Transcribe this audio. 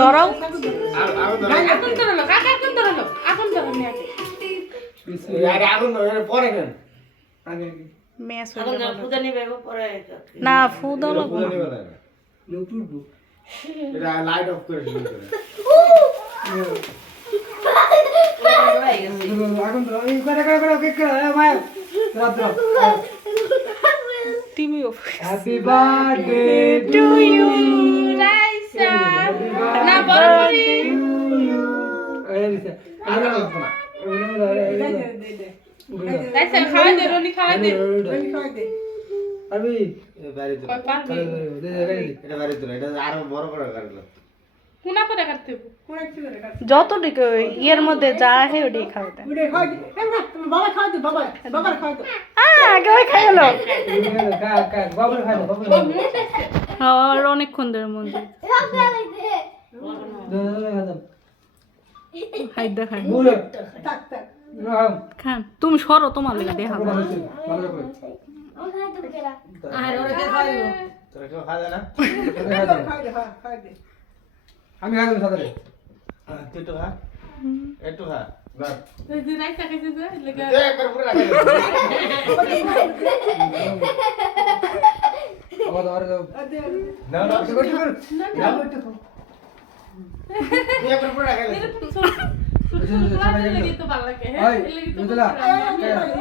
ধরো আগুন ধরলো কাকা আগুন ধরলো নিয়ে আরে আগুন পরে কেন মেস আগুন ধরো পূজা নিবে পরে না ফু দাও লাগবে না। এটা লাইট অফ করে দিন TV off happy birthday to you Raisa না বড় করে রাইসা খাওয়া দে রনি খাওয়া দে আবি বাইরে তো কয় পারবি এটা বাইরে তো এটা আরো বড় করে কাটলো কোনা করে কাটতে হবে যতটুকু ইয়ের মধ্যে যা আছে ওটাই খাওয়া দেয় আগে ওই খাই গেল বাবুর খাই বাবুর আর অনেকক্ষণ ধরে মধ্যে খাই দেখাই বলে খান তুমি সরো তোমার লেগে দেখা ভালো করে আর ওরে কে খাইবো তোরা কেউ খাওয়া যায় না আমি খাই দেব সাথে তুই তো খা একটু খা বাস তুই যে রাইসা খাইছিস লাগা একবার পুরো রাখা আবার আর না না একটু কর একটু তুই একবার পুরো রাখা ছোট ছোট লাগে তো ভালো লাগে হ্যাঁ ওই লাগি তো বুঝলা